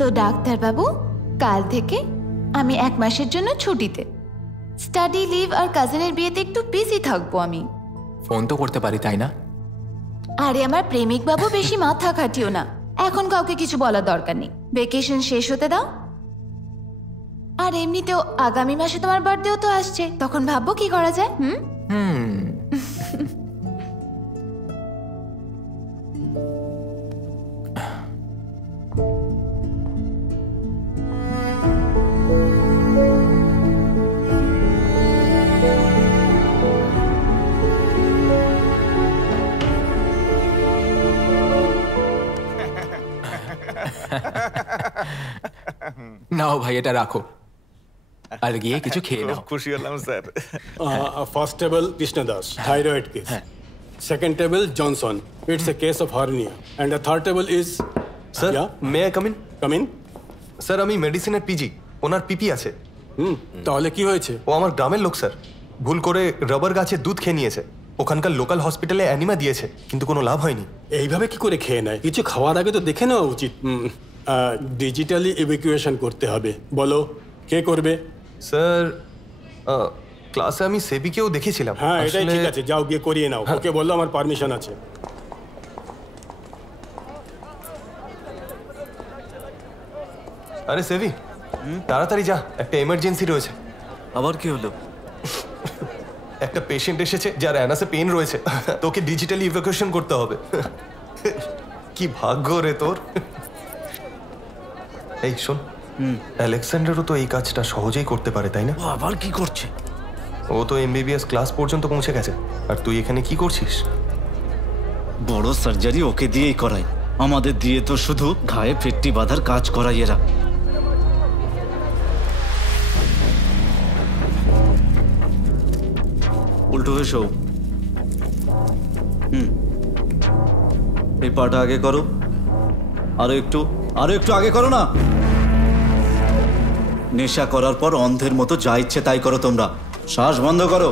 তো ডাক্তারবাবু, কাল থেকে আমি 1 মাসের জন্য ছুটিতে। স্টাডি লিভ আর কাজিনের বিয়েতে একটু বিজি থাকবো আমি। ফোন তো করতে পারি, তাই না? আরে আমার প্রেমিক বাবু, বেশি মাথা খাটিও না। এখন কাউকে কিছু বলার দরকার নেই। ভেকেশন শেষ হতে দাও। আর এমনিতেও আগামী মাসে তোমার বার্থডেও তো আসছে, তখন ভাববো কি করা যায়। নাও ভাই, এটা রাখো আর গিয়ে কিছু খেয়ে নাও। খুশি হলাম sir. First table Krishna Das, thyroid case. Second table Johnson, it's a case of hernia. And the third table is sir, may I come in? Come in. Sir, আমি মেডিসিনের পিজি, ওনার পিপি আছে। তাহলে কি হয়েছে? ও আমার গ্রামের লোক স্যার, ভুল করে রাবার গাছের দুধ খেয়ে নিয়েছে। ওখানকার লোকাল হসপিটালে অ্যানিমা দিয়েছে, কিন্তু কোনো লাভ হয়নি। এইভাবে কি করে খেয়ে নেয়? কিছু খাওয়ার আগে তো দেখে নেওয়া উচিত। ডিজিটালি ইভ্যাকুয়েশন করতে হবে। বলো কে করবে? স্যার, ক্লাসে আমি সেবিকেও দেখেছিলাম। হ্যাঁ, এটাই ঠিক আছে, যাও গিয়ে করিয়ে নাও। ওকে বললো আমার পারমিশন আছে। আরে সেবি, তাড়াতাড়ি যা, একটা এমার্জেন্সি রয়েছে। আবার কি হলো? একটা পেশেন্ট এসেছে যার অ্যানাসে পেন রয়েছে, তোকে ডিজিটালি ইভ্যাকুয়েশন করতে হবে। কি ভাগ্য রে তোর। এই শোন, আলেকজান্ডারও তো এই কাজটা সহজেই করতে পারে, তাই না? আবার কি করছে? ও তো এমবিবিএস ক্লাস পর্যন্ত পৌঁছে গেছে, আর তুই এখানে কি করছিস? বড় সার্জারি ওকে দিয়েই করায়, আমাদের দিয়ে তো শুধু ঘায়ে পেট্টি বাঁধার কাজ করায় এরা। উল্টো হয়ে শো। এই পাটা আগে করো, আরো একটু আগে করো না। নেশা করার পর অন্ধের মতো যা ইচ্ছে তাই করো তোমরা। শ্বাস বন্ধ করো।